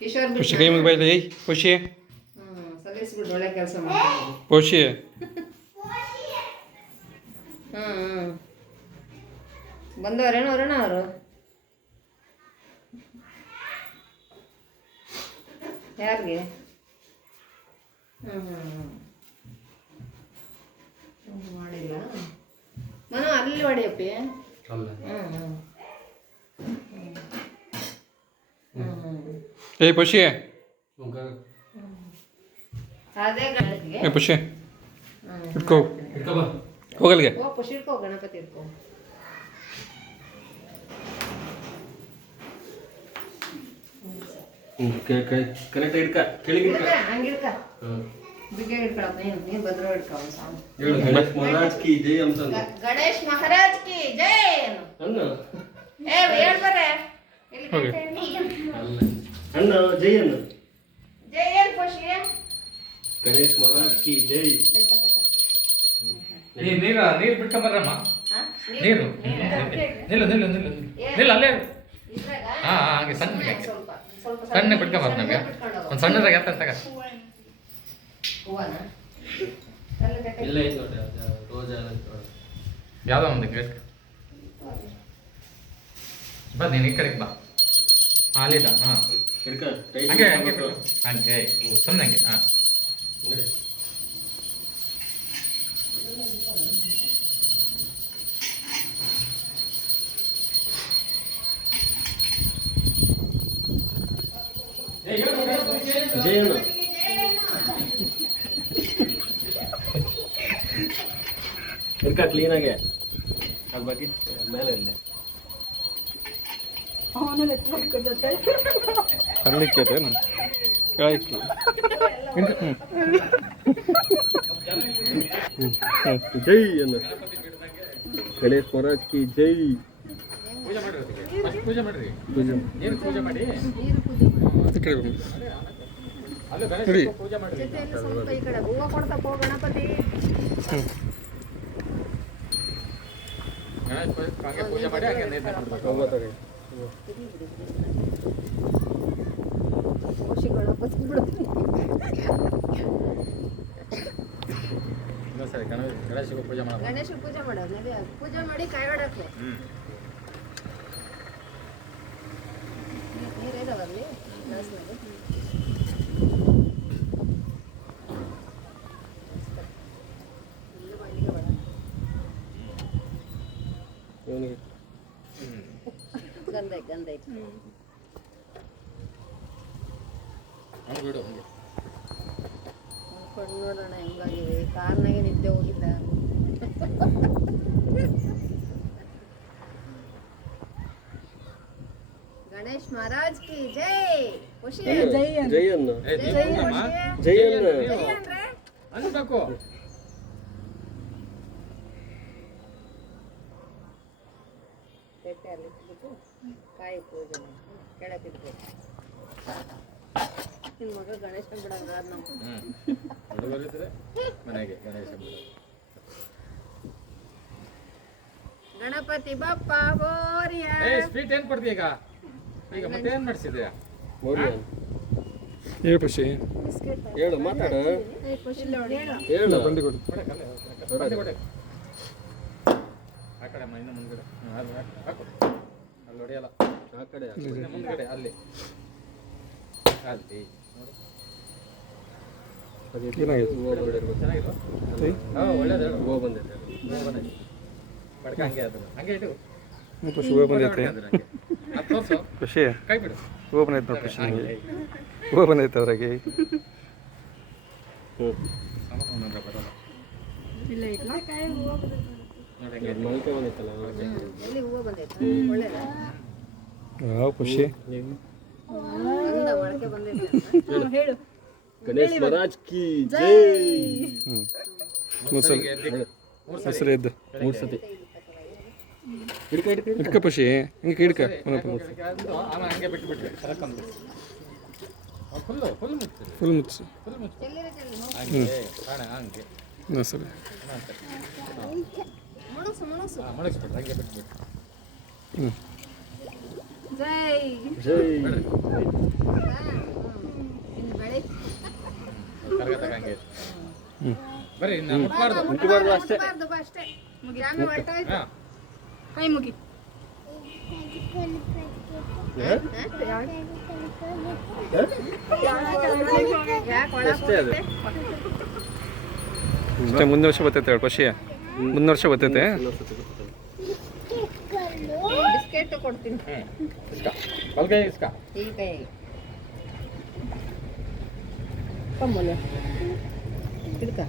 ಕಿಶೋರ್ ಖುಷಿ ಕೈ ಮುಗಿ ಬಾಯ್ಲಿ ಏಯ್ ಖುಷಿ ಸಲ್ಲಿಸ್ಬಿಟ್ಟು ಒಳ್ಳೆ ಕೆಲಸ ಮಾಡ್ತೀನಿ. ಖುಷಿ ಬಂದವರೇನೋ ಅರುಣ ಅವರು ಯಾರಿಗೆ ಮಾಡಿಲ್ಲ ನಾನು ಅಲ್ಲಿ ಹೊಡಿಯಪ್ಪಿ. ಏಯ್ ಖುಷಿ ಅದೇ ಗಣಪತಿಗೆ ಏ ಖುಷಿ ಇಟ್ಕೋ ಹೋಗಲ್ಗೆ ಖುಷಿ ಇಟ್ಕೋ ಗಣಪತಿ ಇಟ್ಕೋ. ಹಂಗಿಡ್ಕ ಬಿಗ್ಗೆ ಹಿಡ್ಕೊಳಪ್ಪ. ನೀನು ಭದ್ರ ಹಿಡ್ಕೊ ಸಾಂಗ್. ಗಣೇಶ್ ಮಹಾರಾಜ್ ಕಿ ಜೈ ಅನ್ನು ಹೇಳ್ ಬರ್ರೆ ಅಣ್ಣ ಜೈ ಅಣ್ಣ ಜೈ ಏನ್ ಖುಷಿ ಗಣೇಶ್ ಮಹಾರಾಜ್ ಕಿ ಜೈ. ನೀರು ಬಿಟ್ಕೊಂಬರ್ರಮ್ಮ. ನೀರು ನಿಲ್ಲ ಅಲ್ಲೇ ಹಾಗೆ ಸಣ್ಣ ಬಿಟ್ಕೊಂಬರ್ ನಮಗೆ ಒಂದು ಸಣ್ಣದಾಗ ಎತ್ತ ಇಲ್ಲ ಐತೆ ನೋಡಿ ರೋಜಾ ಯಾವುದೋ ಒಂದು ಗೇಟ್ ಬಾ ನೀನು ಈ ಕಡೆಗೆ ಬಾ ಅಲ್ಲಿದ್ದ ಹಾಂ ಹಂಗೆ ಹಂಗೆ ಹಂಗೆ ಸುಮ್ಮನೆ ಹಂಗೆ ಹಾಂ ಜೈ ಅಣ್ಣ ಹಿಡ್ಕ ಕ್ಲೀನಾಗೆ ಅದು ಬಾಕಿ ಮೇಲೆ ಇಲ್ಲ ಅಲ್ಲಿಕ್ಕೇತೇನು ಕೆಳಕ್ಕೆ ಜೈ ಅಣ್ಣ ಗಣೇಶ್ ಮಹಾರಾಜ್ ಕಿ ಜೈ. ಪೂಜೆ ಮಾಡಿರಿ ಪೂಜೆ ನೀರು ಪೂಜೆ ಮಾಡಿ ಗಣಪತಿ ಹಂಗೆ ಪೂಜೆ ಮಾಡಿ ಹಂಗೆ ನೀರು ಸರಿ ಗಣೇಶಿಗೆ ಪೂಜೆ ಮಾಡೋದು. ಗಣೇಶ ಪೂಜೆ ಮಾಡೋದು ಪೂಜೆ ಮಾಡಿ ಕಾಯಿ ಹೊಡಕ್ಕೆ ನೀರು ಇದಾವಲ್ಲಿ ಗ್ಲಾಸ್ನಲ್ಲಿ. ಗಂಧ ಗಂಧ ಬಿಡು ಹಂಗೆ ಕೊಂಡು ನೋಡೋಣ ಹೆಂಗಾಗಿದೆ. ಕಾರ್ನಾಗೆ ನಿದ್ದೆ ಹೋಗಿದ್ದ. ಗಣೇಶ್ ಮಹಾರಾಜ್ ಕಿ ಜೈ. ಖುಷಿ ಜೈ ಅಣ್ಣ ಜೈ ಅಣ್ಣ ಅನ್ಬೇಕು ಅಲ್ಲಿ ಕಾಯಿ ಪೂಜೆ ಕೆಳಕಿತ್ತು. ನಿನ್ನ ಮಗ ಗಣೇಶನ ಬಿಡಂಗ ನಾವು ಹುಡುಗರಿದ್ರೆ ಮನೆಗೆ ಗಣೇಶ ಗಣಪತಿ ಬಪ್ಪ ಬೋರಿಯ. ಸ್ವೀಟ್ ಏನು ಕೊಡ್ತೀಯ ಈಗ ಮತ್ತೆ ಏನು ಮಾಡಿಸಿದ್ಯಾ? ಏ ಖುಷಿ ಹೇಳು ಮಾತಾಡು ಹೇಳು ಬಂದು ಕೊಡು ಆ ಕಡೆ ಇನ್ನು ಮುಂದ್ಗಡೆ ಹಾಕು ಅಲ್ಲಿ ಹೊಡೆಯಲ್ಲ ಆ ಕಡೆ ಮುಂದ್ಗಡೆ ಅಲ್ಲಿ ಅಲ್ಲಿ ಚೆನ್ನಾಗಿಲ್ವಾ? ಒಳ್ಳೇದು ಹೂವು ಬಂದೈತೆ ಪಡ್ಕ ಹಂಗೆ ಅದನ್ನ ಹಂಗೆ ಇಟ್ಟು ಖುಷಿ ಹೂವು ಬಂದೈತೆ ತೋರಿಸು ಖುಷಿ ಕೈ ಬಿಡು ಹೂವು ಬಂದೈತೆ ನೋಡಿ ಖುಷಿ ನನಗೆ ಹೂವು ಬಂದೈತೆ ಅದ್ರಾಗೆ ಬರೋಲ್ಲ ಮೊಳಕೆ ಬಂದೈತಲ್ಲ ಎಲ್ಲಿ ಹೂವು ಬಂದೈತೆ ಒಳ್ಳೇದ ಯಾವ ಖುಷಿ ಗಂಧ ಮೊಳಕೆ ಬಂದೈತೆ ಹೇಳು. ಗಣೇಶ್ ಮಹಾರಾಜ್ ಕಿ ಜೈ. ಮೊಸರು ಎದ್ದು ಮೂರು ಸತಿ ಹಿಡ್ಕ ಹಿಡ್ಕ ಹಿಡ್ಕ ಖುಷಿ ಹಿಂಗೆ ಹಿಡ್ಕ ಆಮೇಲೆ ಹಂಗೆ ಬಿಟ್ಟು ಬಿಟ್ರೆ ಕರಕೊಂಡ್ಬಿಟ್ಟು ಫುಲ್ ಫುಲ್ ಮುಚ್ಚಿರಿ ಫುಲ್ ಮುಚ್ಚು ಫುಲ್ ಮುಚ್ಚು ಚೆಲ್ಲಿರ ಚೆಲ್ಲಿ ಹಂಗೆ ಕಾಣ ಹಂಗೆ ಮೊಸರು ಮುಣಸು ಮುಣಸು ಮುಳುಗಿಸ್ಬಿಟ್ಟು ಹಂಗೆ ಬಿಟ್ಬಿಟ್ಟು ಹ್ಞೂ ಜೈ ಜೈ ಇನ್ನು ಬೆಳೆ ಕರ್ಗ ತಗಂಗೆ ಬರ್ರಿ ಇನ್ನು ಮುಟ್ಬಾರ್ದು ಮುಟ್ಬಾರ್ದು ಅಷ್ಟೇ. ಮುಟ್ಬಾರ್ದು ಬಾ ಅಷ್ಟೇ ಮುಗಿ ಆಮೇಲೆ ಹೊರಟಾಯ್ತು ಹಾ ಕೈ ಮುಗಿ ಯಾಕೆ ಒಳಗೆ ಅಷ್ಟೇ ಅದು. ಅಷ್ಟೇ ಮುಂದೆ ವರ್ಷ ಬರ್ತೈತೆ ಹೇಳಿ ಖುಷಿ ಮುಂದಿನ ವರ್ಷ ಬರ್ತೈತೆ ಬಿಸ್ಕೆಟ್ ಕೊಡ್ತೀನಿ ಇಸ್ಕ ಬಲ್ಗೈ ಇಸ್ಕ ಈ ಕೈ ಹಿಡ್ಕ